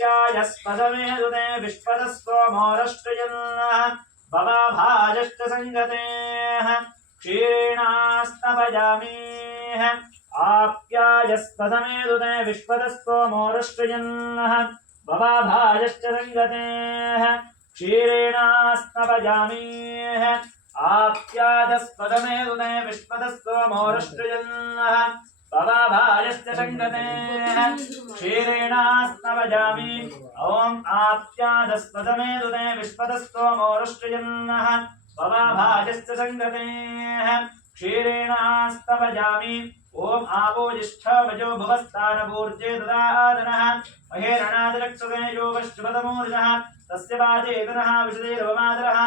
आप्यायस्पदमेदुते विश्वतस्त्वमोरष्ट्रयन्नः भवाभाजश्च सङ्गतेः क्षीरेणास्तपयामीः आप्यायस्पदमेदुते विश्वतस्त्वमोरष्ट्रयन्नः भवाभाजश्च सङ्गतेः क्षीरेणास्तपयामीः आप्यायस्पदमेदुते विश्वतस्त्वमोरष्ट्रयन्नः भवाभाजश्च सङ्गतेः क्षीरेणास्तपयामि ॐ आप्यादस्पदमेदुते विश्वतस्त्वमोरष्ट्रयन्नः भवाभाजश्च सङ्गतेः क्षीरेणास्तपयामि ॐ आपो ज्येष्ठवजो भुवस्तानपूर्जे ददादनः महेरणादिरक्षसे योगश्चुपदमूर्जः तस्य वाचेतनः विशदेर्वमादरः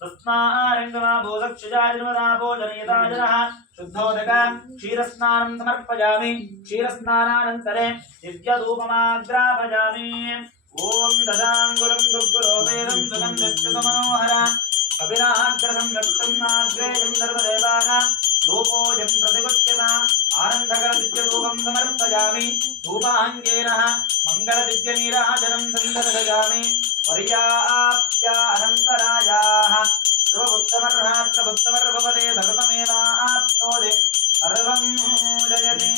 तस्मारङ्गमा बोधक्षजाजन्मदापो जनयताजनः शुद्धोदका क्षीरस्नानं समर्पयामि क्षीरस्नानानन्तरे दिव्यधूपमाग्रापयामि ॐ ददाङ्गुलं गुग्गुलोपेदं सुगन्धस्य सुमनोहर कपिलाग्रहं व्यक्तन्नाग्रेयं सर्वदेवानां धूपोऽयं प्रतिगुच्यताम् आनन्दकरदिव्यधूपं समर्पयामि धूपाङ्गेन मङ्गलदिव्यनीराजनं सन्दर्शयामि पर्याप्य अनन्तरायाः सर्वमुत्तमर्भवते सर्वमेवाप्नोति सर्वं जयति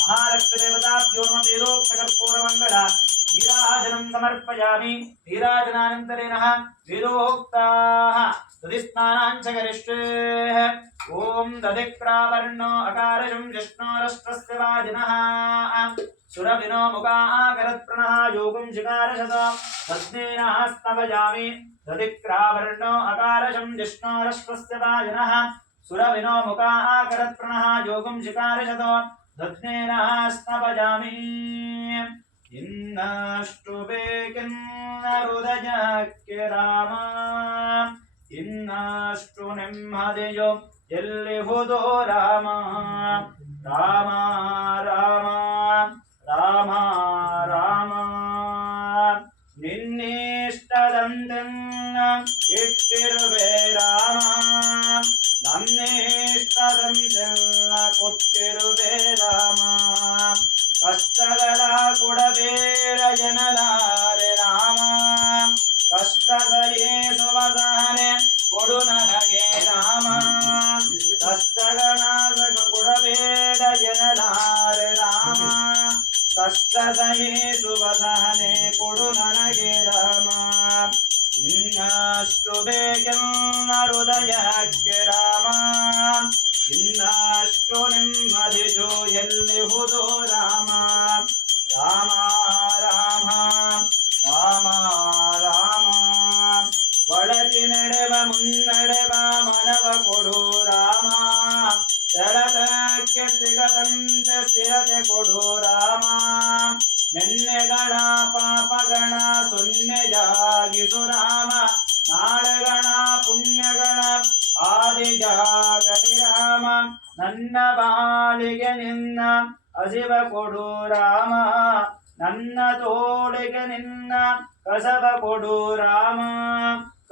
महालक्ष्मीदेवताभ्यो नमः वेदोक्तकर्पूरमङ्गल नीराजनं समर्पयामि नीराजनानन्तरेण वेदोक्ताः दधिस्नानाञ्च करिष्ये ॐ दधिक्रावर्णो अकारशं जिष्णोरष्ट्रस्य वाजिनः सुरविनो मुखाकरत्प्रणः योगं शिकारशत तस्मेनास्तवयामि दधिक्रावर्णो अकारशं जिष्णोरष्ट्रस्य वाजिनः सुरविनो मुखाकरत्प्रणः योगं शिकारशत दध्नेनास्तवयामि इन्नाष्टुबे किन्नरुदयक्य राम इन्नाष्टु नेಮ್ಮದಿಯೋ ಎಲ್ಲಿಹುದೋ ರಾಮ ರಾಮ ರಾಮ ರಾಮ ರಾಮ ನಿನ್ನಿಷ್ಟದಂತೆನ್ನ ಇಟ್ಟಿರುವೆ ರಾಮ ನನ್ನಿಷ್ಟದಂತೆಲ್ಲ ಕೊಟ್ಟಿರುವೆ ರಾಮ ಕಷ್ಟಗಳ ಕೊಡಬೇಡ ಎನ್ನಲಾರೆ ರಾಮ ಕಷ್ಟ ಸಹಿಸುವ ಸಹನೆ ಕೊಡು ನನಗೆ ರಾಮ ಕಷ್ಟಗಳ ಕೊಡಬೇಡ ಎನ್ನಲಾರೆ ರಾಮ ಕಷ್ಟ ಸಹಿಸುವ ಸಹನೆ ಕೊಡು ನನಗೆ ರಾಮ ಇನ್ನಷ್ಟು ಬೇಕೆನ್ನ ಹೃದಯಕ್ಕೆ ರಾಮ ಇನ್ನಷ್ಟು ನೆಮ್ಮದಿಯೋ ಎಲ್ಲಿಹುದೋ ರಾಮ ರಾಮ ರಾಮ ರಾಮ ರಾಮ ಒಳಗಿ ನಡೆವ ಮುನ್ನಡೆವ ಮನವ ಕೊಡು ರಾಮ ಸೆಳೆದಕ್ಕೆ ಸಿಗದಂತೆ ಸ್ಥಿರತೆ ಕೊಡು ರಾಮ ನೆನ್ನೆಗಳ ಪಾಪಗಳ ಸೊನ್ನೆಯಾಗಿಸು ರಾಮ ನಾಳೆಗಳ ಪುಣ್ಯಗಳ ಆದಿಜಾಗಲಿ ರಾಮ ನನ್ನ ಬಾಳಿಗೆ ನಿನ್ನ ಹಸಿವ ಕೊಡು ರಾಮ ನನ್ನ ತೋಳಿಗೆ ನಿನ್ನ ಕಸವ ಕೊಡು ರಾಮ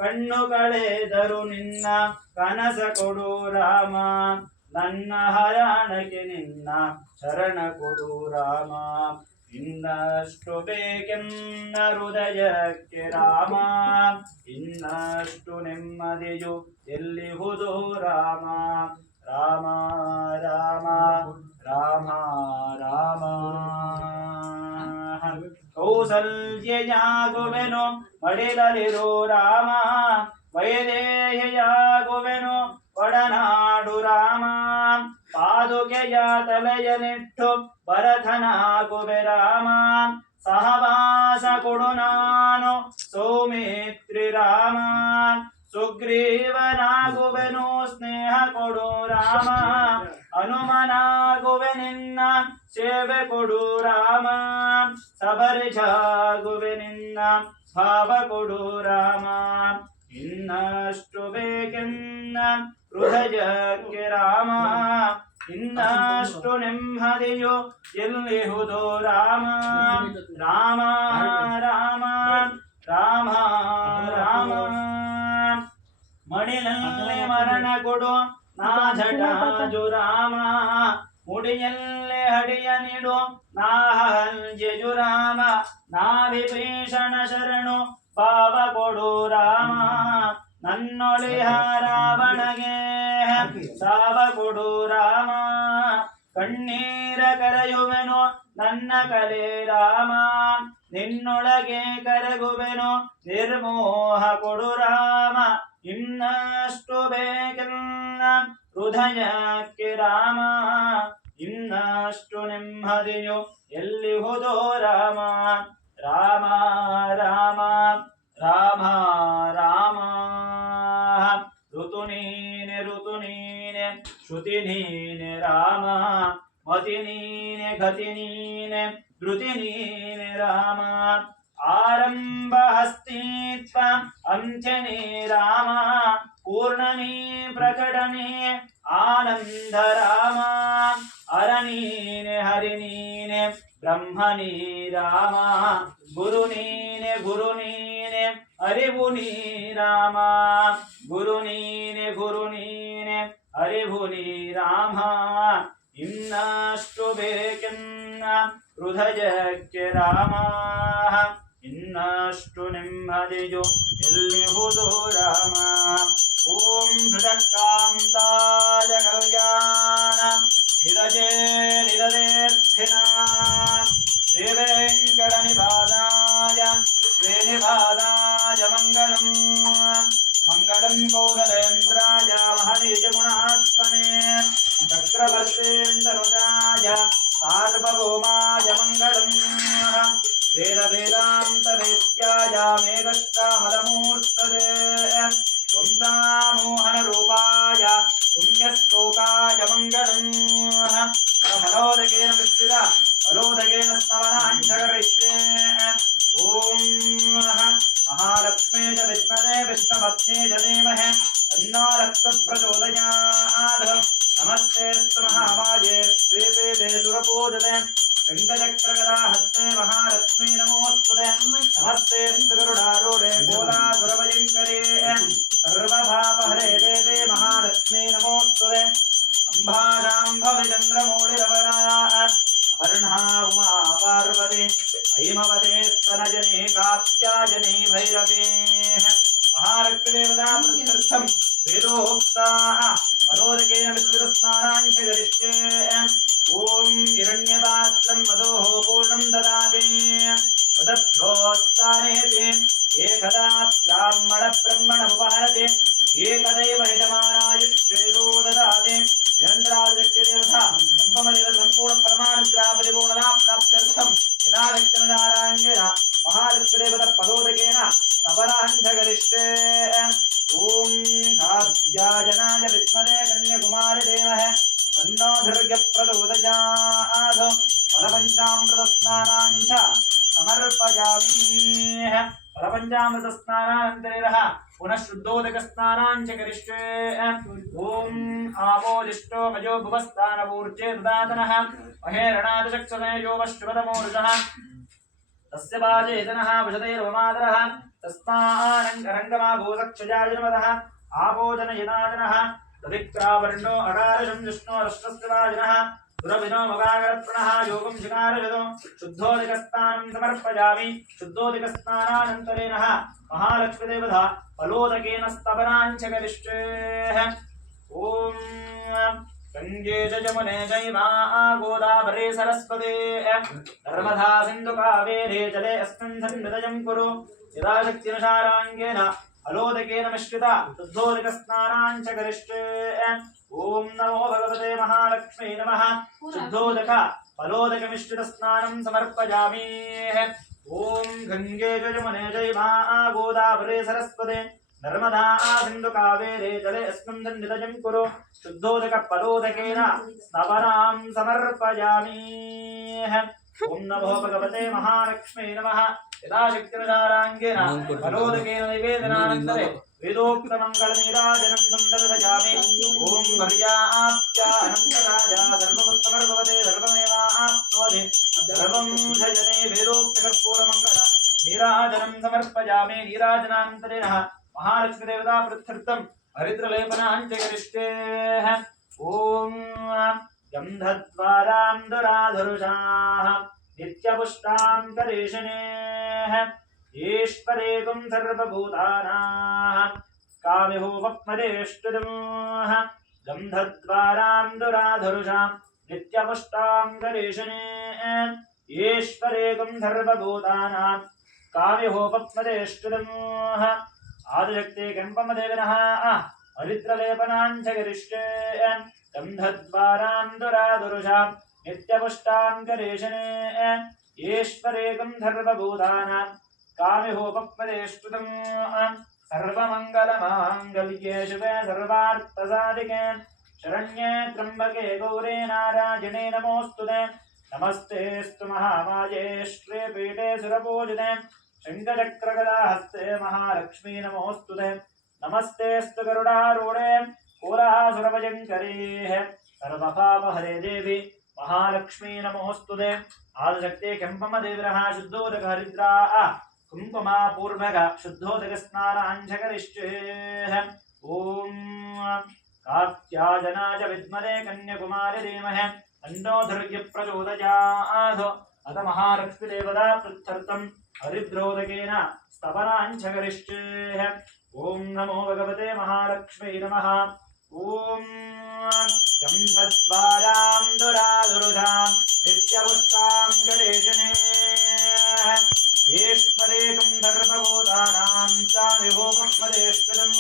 ಕಣ್ಣು ಕಳೆದರು ನಿನ್ನ ಕನಸ ಕೊಡು ರಾಮ ನನ್ನ ಹರಣಕ್ಕೆ ನಿನ್ನ ಶರಣ ಕೊಡು ರಾಮ ಇನ್ನಷ್ಟು ಬೇಕೆನ್ನ ಹೃದಯಕ್ಕೆ ರಾಮ ಇನ್ನಷ್ಟು ನೆಮ್ಮದಿಯು ಎಲ್ಲಿಹುದೋ ರಾಮ ರಾಮ ರಾಮ ರಾಮ ರಾಮ ಕೌಸಲ್ಯಯಾಗುವೆನು ಮಡಿಲಲಿರೋ ರಾಮ ವೈದೇಹಿಯಾಗುವೆನು ಒಡನಾಡು ರಾಮ ಪಾದುಕೆಯ ತಲೆಯನಿಟ್ಟು ಭರತನಾಗುವೆ ರಾಮ ಸಹವಾಸ ಕೊಡು ನಾನು ಸೌಮಿತ್ರಿ ರಾಮ ಸುಗ್ರೀವನಾಗುವೆನು ಸ್ನೇಹ ಕೊಡು ರಾಮ ಹನುಮನಾಗುವೆ ನಿನ್ನ ಸೇವೆ ಕೊಡು ರಾಮ ಸಬರಿಜಾಗುವೆ ನಿನ್ನ ಭಾವ ಕೊಡು ರಾಮ ಇನ್ನಷ್ಟು ಬೇಕೆನ್ನ ಹೃದಯಕ್ಕೆ ರಾಮ ಇನ್ನಷ್ಟು ನೆಮ್ಮದಿಯೋ ಎಲ್ಲಿಹುದೋ ರಾಮ ರಾಮ ರಾಮ ರಾಮ ರಾಮ ಮಡಿಲಲ್ಲಿ ಮರಣ ಕೊಡು ನಾ ಜಟಾಜು ರಾಮ ಮುಡಿಯಲ್ಲೇ ಹಡಿಯ ನೀಡು ನಾಹಂಜೆಜು ರಾಮ ನಾವಿಭೀಷಣ ಶರಣು ಪಾವ ಕೊಡು ರಾಮ ನನ್ನೊಳಿಹ ರಾವಣಗೆ ಸಾವ ಕೊಡು ರಾಮ ಕಣ್ಣೀರ ಕರೆಯುವೆನು ನನ್ನ ಕಲೆ ರಾಮ ನಿನ್ನೊಳಗೆ ಕರಗುವೆನು ನಿರ್ಮೋಹ ಕೊಡು ರಾಮ ಇನ್ನಷ್ಟು ಬೇಕೆಲ್ಲ ಹೃದಯಕ್ಕೆ ರಾಮ ಇನ್ನಷ್ಟು ನೆಮ್ಮದಿಯು ಎಲ್ಲಿ ಹೋದೋ ರಾಮ ರಾಮ ರಾಮ ರಾಮ ರಾಮ ಋತು ನೀನೆ ಶ್ರುತಿ ನೀನೆ ರಾಮ ಮತಿ ನೀನೆ ಗತಿ ನೀನೆ ಧೃತಿ ನೀನೆ ರಾಮ ಆರಂಭ ಹಸ್ತಿತ್ವ ಅಂತ್ಯನೇ ರಾಮ ಪೂರ್ಣನೇ ಪ್ರಕಟನೆ ಆನಂದ ರಾಮ ಅರನೀನೆ ಹರಿನೀನೆ ಬ್ರಹ್ಮನೇ ರಾಮ ಗುರು ನೀನೆ ಅರಿವು ನೀ ರಾಮ ಗುರು ನೀನೆ ಅರಿವು ನೀ ರಾಮ ಇನ್ನಷ್ಟು ಬೇಕೆನ್ನ ಹೃದಯಕ್ಕೆ ರಾಮ ಇನ್ನಷ್ಟು ನೆಮ್ಮದಿಯು ಎಲ್ಲಿ ಹೋದೋ ರಾಮ ಓಂ ಹೃದಕಾಂತಾಯ ಕಲ್ಯಾಣ ನಿರಜೇ ನಿರದೇರ್ಥಿನ ಶ್ರೀವೆಂಕಟ ನಿವಾದಾಯ ಶ್ರೀನಿವಾದಾಯ ಮಂಗಳಂ ಮಂಗಳಂ ಕೌಸಲೇಂದ್ರಾಯ ಮಹನೀಯ ಗುಣಾತ್ಮನೆ ಚಕ್ರವರ್ತೀಂದ್ರನುಜಾಯ ಸಾರ್ವಭೌಮಾಯ ಮಂಗಳಂ ವೇದ ವೇದಾಂತ ವೇದ್ಯಾಯ ಮೇಘಶ್ಚಾಮಲಮೂರ್ತದೆ ವಂಶಾಮೋಹನ ರೂಪಾಯ ಪುಣ್ಯಶ್ಲೋಕಾಯ ಮಂಗಳಂ ಫಲೋದಕೇನ ವಿಶ್ರಿತ ಫಲೋದಕೇನ ಸ್ತವನಾಂಚಕರಿಷ್ಯೆ ಓಂ ಮಹಾಲಕ್ಷ್ಮೇ ಚ ವಿದ್ಮಹೇ ವಿಷ್ಣುಪತ್ನೇ ಚ ಧೀಮಹಿ ತನ್ನೋ ಲಕ್ಷ್ಮೀ ಪ್ರಚೋದಯಾತ್ ನಮಸ್ತೆಸ್ತು ಮಹಾಮಾಯೇ ಶ್ರೀಪೀಠೆ ಸುರಪೂಜಿತೆ ಶಂಖಚಕ್ರಗದಾ ಹಸ್ತೆ ಮಹಾಲಕ್ಷ್ಮೀ ನಮೋಸ್ತುತೆ ನಮಸ್ತೆಸ್ತು ಗರುಡಾರೂಢೆ ಗೋಲಾಸುರಭಯಂಕರೇ ಸರ್ವಭಾಪಹರೇ ದೇವಿ ಮಹಾಲಕ್ಷ್ಮೀ ನಮೋಸ್ತುತೆ ಅಂಬಾಜಾಂಭವಿ ಚಂದ್ರಮೌಳಿರವರಾ ಅಪರ್ಣಾ ಉಮಾ ಪಾರ್ವತಿ ಐಮವತೆ ಸ್ತನಜನೇ ಕಾತ್ಯಾಜನೇ ಭೈರವೇ ಮಹಾಲಕ್ಷ್ಮೀದೇವತಾ ಪ್ರತ್ಯರ್ಥಂ ವೇದೋಕ್ತಾ ಪರೋದಕೇನ ವಿಶ್ವಸ್ನಾನಾಂಚ ಗರಿಷ್ಠೆ ಓಂ ಹಿರಣ್ಯಪಾತ್ರಂ ಮದೋಃ ಪೂರ್ಣಂ ದದಾತಿ ಪದಭ್ಯೋತ್ಸಾನೇತಿ ಏಕದಾ ಬ್ರಾಹ್ಮಣಮುಪಹರತಿ ಏಕದೈವ ಯಜಮಾನಾಯುಷ್ಯೇದೋ ದದಾತಿ ನಿರಂತರಾಜಕ್ಯದೇವತಾ ಸಂಪಮದೇವ ಸಂಪೂರ್ಣ ಪರಮಾನುಗ್ರಹ ಪರಿಪೂರ್ಣತಾ ಪ್ರಾಪ್ತ್ಯರ್ಥಂ ಯಥಾಶಕ್ತಿನಾರಾಯಣೇನ ಮಹಾಲಕ್ಷ್ಮೀದೇವತಾ ಪದೋದಕೇನ ತಪರಾಂಚ ಗರಿಷ್ಠೆ ಓಂ ಕಾತ್ಯಾಯನಾಯ ವಿದ್ಮಹೇ ಕನ್ಯಾಕುಮಾರಿ ಧೀಮಹಿ ತನ್ನೋ ಧರ್ಗ್ಯ ಪ್ರಚೋದಯಾತ್ ಪರಪಂಚಾಮೃತ ಸ್ನಾನಾಂಚ ಸಮರ್ಪಯಾಮಿ ಪರಪಂಚಾಮೃತ ಸ್ನಾನಾನಂತರೇಣ ಪುನಃ ಶುದ್ಧೋದಕ ಸ್ನಾನಾಂಚ ಕರಿಷ್ಯೆ ಓಂ ಆಪೋ ಜಿಷ್ಟೋ ಮಜೋ ಭುವಸ್ಥಾನಪೂರ್ಜೆ ದದಾತನಃ ಮಹೇರಣಾದ ಚಕ್ಷುಷೇಯೋ ವಶ್ವತಮೋರುಷಃ ತಸ್ಯ ಬಾಜೇತನಃ ವಶತೈರ್ವಮಾದರಃ ತಸ್ಮಾರಂಗಮಾಭೂತಕ್ಷಜಾಜನ್ಮತಃ ಆಪೋಜನ ಯನಾಜನಃ ತದಿಕ್ರಾವರ್ಣೋ ಅಕಾರಶಂ ವಿಷ್ಣೋ ರಶ್ಮಸ್ಯವಾಜಿನಃ ಸುರಭಿನೋ ಮಗಾಗರತ್ಪಣಃ ಯೋಗಂ ಶಿಕಾರಜದೋ ಶುದ್ಧೋದಕಸ್ನಾನಂ ಸಮರ್ಪಯಾಮಿ ಶುದ್ಧೋದಕಸ್ನಾನಾನಂತರೇಣ ಮಹಾಲಕ್ಷ್ಮೀದೇವತಾ ಫಲೋದಕೇನ ಸ್ತವನಾಂಚ ಕರಿಷ್ಯೆ ಓಂ ಗಂಗೆ ಚ ಯಮುನೆ ಚೈವ ಗೋದಾವರಿ ಸರಸ್ವತಿ ನರ್ಮದಾ ಸಿಂಧು ಕಾವೇರಿ ಜಲೆ ಅಸ್ಮಿನ್ ಸನ್ನಿಧಯಂ ಕುರು ಯಥಾಶಕ್ತಿನುಸಾರಾಂಗೇನ ಫಲೋದಕೇನ ಮಿಶ್ರಿತ ಶುದ್ಧೋದಕ ಸ್ನಾನಾಂಚ ಗರಿಷ್ಠೆ ಓಂ ನಮೋ ಭಗವತೆ ಮಹಾಲಕ್ಷ್ಮೀ ನಮಃ ಶುದ್ಧೋದಕ ಫಲೋದಕ ಮಿಶ್ರಿತ ಸ್ನಾನಂ ಸಮರ್ಪಯಾಮಿ ಓಂ ಗಂಗೆ ಚ ಯಮುನೆ ಚೈವ ಗೋದಾವರಿ ಸರಸ್ವತಿ ನರ್ಮದಾ ಸಿಂಧು ಕಾವೇರಿ ಜಲೆ ಅಸ್ಮಿನ್ ಸನ್ನಿಧಯಂ ಕುರು ಶುದ್ಧೋದಕ ಫಲೋದಕೇನ ಸ್ತವನಾಂ ಸಮರ್ಪಯಾಮಿ ಓಂ ನಮೋ ಭಗವತೆ ಮಹಾಲಕ್ಷ್ಮೀ ನಮಃ ಯಥಾಶಕ್ತಿನುಸಾರಾಂಗೇನ ಫಲೋದಕೇನ ನಿವೇದನಾನಂತರೆ ವೇದೋಕ್ತ ಮಂಗಳ ನೀರಾಜನಂ ಸಂದರ್ಶಯಾಮಿ ಓಂ ಹರ್ಯಾಪ್ಯ ಅನಂತರಾಜ ಸರ್ವೋತ್ತಮರ್ಭವತೆ ಸರ್ವಮೇವಾಪ್ನೋತಿ ಸರ್ವಂ ಜಯತೆ ವೇದೋಕ್ತ ಕರ್ಪೂರ ಮಂಗಳ ನೀರಾಜನಂ ಸಮರ್ಪಯಾಮಿ ನೀರಾಜನಾನಂತರೇಣ ಮಹಾಲಕ್ಷ್ಮೀದೇವತಾ ಪ್ರತ್ಯರ್ಥಂ ಹರಿದ್ರಲೇಪನಾಂಚ ಗರಿಷ್ಠೆ ಓಂ गन्धद्वारां दुराधरुषाः नित्यपुष्टां करीषिणेः ईश्वरेकं सर्वभूतानां काव्यहोपक्मदेष्टुदम् गन्धद्वारां दुराधरुषां नित्यपुष्टां करीषिणेः ईश्वरेकं सर्वभूतानां काव्यहोपक्मदेष्टुदम् आदिशक्ति केम्पमदेविनः हरिद्रलेपनाञ्च गरिष्ठे गन्धद्वारां दुराधरुषां नित्यपुष्टां करीषिणे ईश्वरेकं सर्वभूतानां काव्यहोपक्मदेष्टुदम् सर्वमङ्गलमाङ्गल्ये शिवे सर्वार्थसाधिके शरण्ये त्र्यम्बके गौरे नारायणे नमोऽस्तुते नमस्तेऽस्तु महामाये श्रीपीठे सुरपूजिते शङ्खचक्रगदाहस्ते महालक्ष्मी नमोऽस्तुते नमस्तेऽस्तु गरुडारूढे कोलासुरभयङ्करीः सर्वपापहरे देवी महालक्ष्मी नमोऽस्तुते आदिशक्ति केम्पमदेविनः शुद्धोदकहरिद्रा कुङ्कुमा पूर्वक शुद्धोदकस्नानाञ्जकरिष्येः ॐ कात्यायनाय विद्महे कन्याकुमारी धीमहि तन्नो धैर्यः प्रचोदयात् अथ महालक्ष्मीदेवता प्रत्यर्थं हरिद्रोदकेन स्तवनाञ्जकरिष्येः ॐ नमो भगवते महालक्ष्मी नमः ॐ गन्धद्वारां दुराधुरुषां नित्यपुष्टां गणेशनेः ईश्वरेकं सर्वभूतानां चाविभोपक्मदेष्टुदम्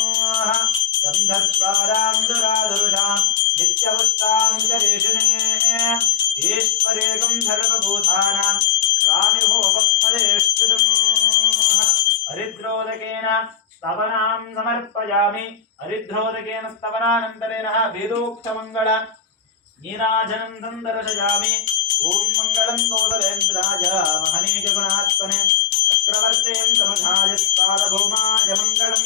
गन्धद्वारां दुराधुरुषां नित्यपुष्टां गणेशनेः ईश्वरेकं सर्वभूतानां चाविभोपक्मदेष्टुदम् हरिद्रोदकेन स्तवनां समर्पयामि हरिद्रोदकेन स्तवनानन्तरेण वेदोक्तमङ्गल नीराजनं सन्दर्शयामि ॐ मङ्गलं कौसलेन्द्राय महनीय गुणात्मने चक्रवर्तें तनुजाय सार्वभौमाय मङ्गलं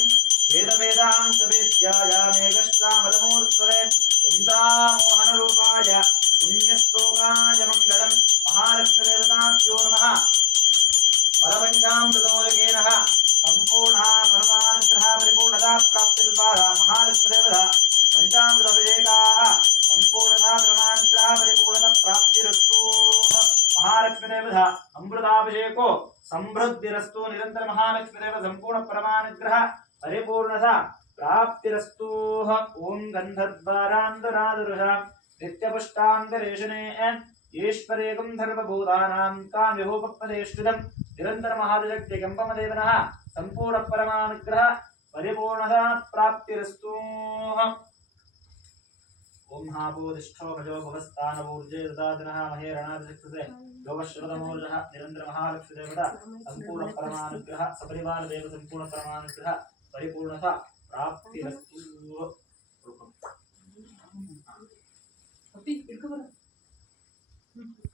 वेदवेदान्तवेद्याय मेघश्चामलमूर्तये पुंसामोहनरूपाय पुण्यस्तोकाय मङ्गलं महालक्ष्मीदेवताभ्यो नमः परपञ्चामृतोदकेन संपूर्णा परमानुग्रह परिपूर्णता प्राप्तिर्द्वारा महालक्ष्मीदेवता पंचामृताभिषेकाः संपूर्णता परमानुग्रह परिपूर्णता प्राप्तिरस्तु महालक्ष्मीदेवता अमृताभिषेको समृद्धिरस्तु निरंतर महालक्ष्मीदेव संपूर्ण परमानुग्रह परिपूर्णता प्राप्तिरस्तु ओं गन्धद्वारां दुराधुरुषां नित्यपुष्टां करीषिणे ईश्वरेकं सर्वभूतानां काम्यभूपक्मदेष्टुदं निरंतर महादिशक्ति केम्पमदेविनः संपूर्ण परमानुग्रह परिपूर्णता प्राप्तिरस्तु ओम महाबोधिष्ठो भजो भवस्तानवूर्जे ददातिनः महेरणादिशक्तसे योगश्रवतमूर्जः निरंतर महालक्ष्मीदेवता संपूर्ण परमानुग्रह सपरिवार देव संपूर्ण परमानुग्रह परिपूर्णता प्राप्तिरस्तु।